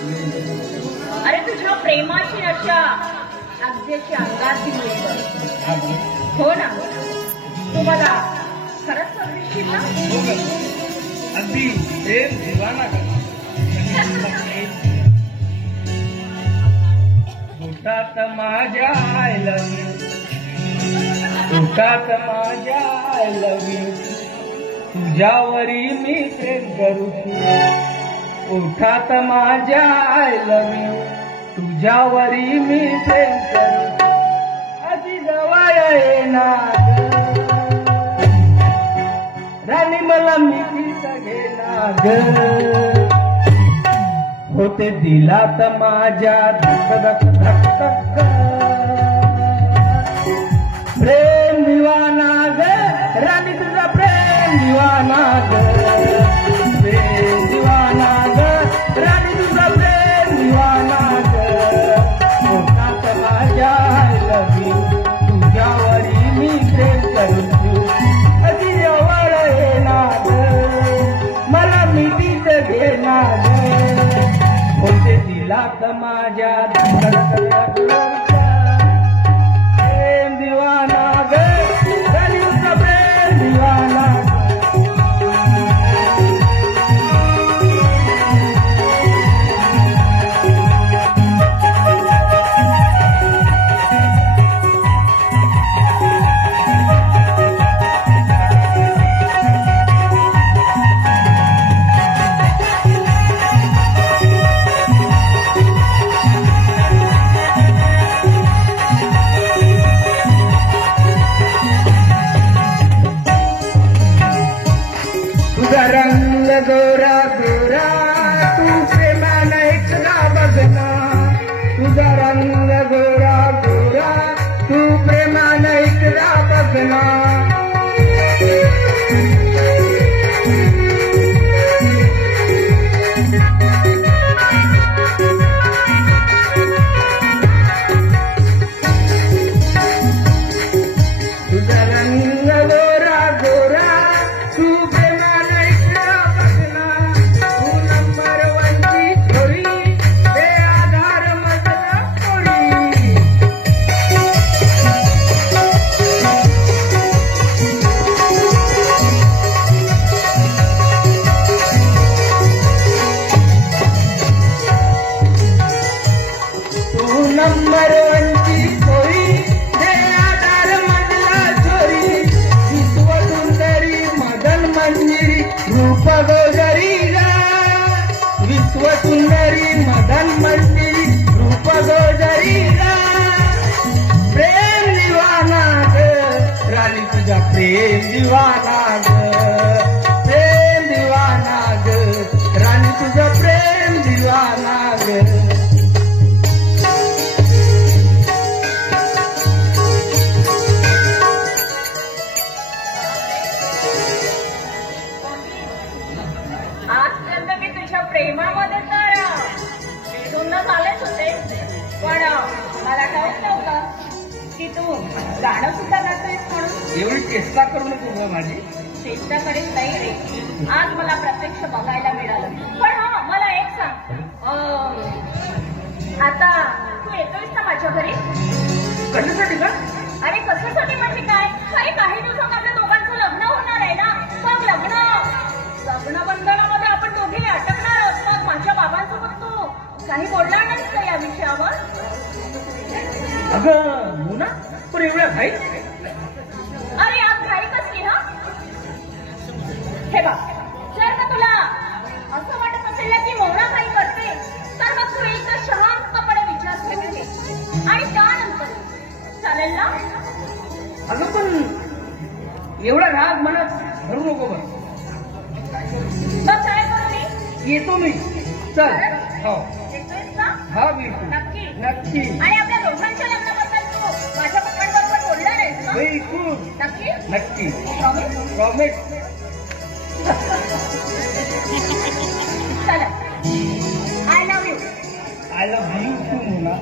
अरे तुझ्या प्रेमाची नशा अगदी अशी अंगाची मिळते. हो ना, तू मला खरंच सांगशील ना? अगदी प्रेम दिवाना पोटात माझ्या आय लव्ह यू, पोटात माझ्या आय लव्ह यू, तुझ्यावरी मी प्रेम करू. पोटात माझ्या आय लव्ह यू, तुझ्यावरी मी प्रेम करू. आधी जवळ येणार राणी मला मिठीच घेणार होते दिलात माझ्या धक धक धक धक. प्रेम दिवाना ग राणी तुझा प्रेम दिवाना ग, प्रेम दिवाना ग राणी तुझा प्रेम दिवाना ग. पोटात माझ्या आय लव्ह यू, तुझ्यावरी मी प्रेम करू. अति जवळ येणार मला मिठीच घेणार होते दिलात माझ्या प्रेम दिवाना ग राणी तुझा प्रेम दिवाना. तुझा रंग गोरा गोरा तू प्रेमानं एकदा बघना, तुझा रंग गोरा गोरा तू प्रेमानं एकदा बघना. तुझा रंग गोरा गोरा तू प्रेमानं एकदा बघना. तू नंबर वनची छोरी ते आधार मधला पोरी. तू नंबर वनची छोरी ते आधार मधला छोरी. विश्व सुंदरी मदन मंजिरी रूप गोजरी ग, विश्व सुंदरी मदन मंजिरी रूप गोजरी ग. प्रेम दिवाना ग राणी तुझा प्रेम दिवाना ग, प्रेम दिवाना ग राणी तुझा प्रेम दिवाना ग. आजपर्यंत मी तुझ्या प्रेमामध्ये तर भेटून झालेच होते, पण मला ठाऊक नव्हतं की तू गाणं सुद्धा गातोयस म्हणून. एवढी चेष्टा करू नको ग माझी. चेष्टा करीत नाही रे, आज मला प्रत्यक्ष बघायला मिळालं. पण हा मला एक सांग, आता तू येतोयस ना माझ्या घरी? कशासाठी का? अरे कशासाठी म्हणजे काय? अरे काही दिवसात आपल्या दोघांचं लग्न होणार आहे ना, मग लग्न बंधनामध्ये आपण दोघे अटकणार आहोत. मग माझ्या बाबांसोबत तू काही बोलणार नाहीस का या विषयावर? अगं हो ना, पण एवढ्या घाई? अरे आज घाई कसली? हा हे बघ, जर का तुला असं वाटत असेल की मोहरा काही करते, तर मग तू एकदा शांतपणे विचार करून घे आणि त्यानंतर चालेल ना? अगं पण एवढा राग मनात धरू नको बरं. मग काय करू मी? येतो मी. चल. हो येतोयस ना? हा बिलकुल नक्की नक्की आणि आपल्या दोघांच्या लग्नाबद्दल तू माझ्या पप्पांबरोबर बोलणार आहेस ना? बिलकुल नक्की नक्की. प्रॉमिस? प्रॉमिस. चला, I love you. I love you too Muna.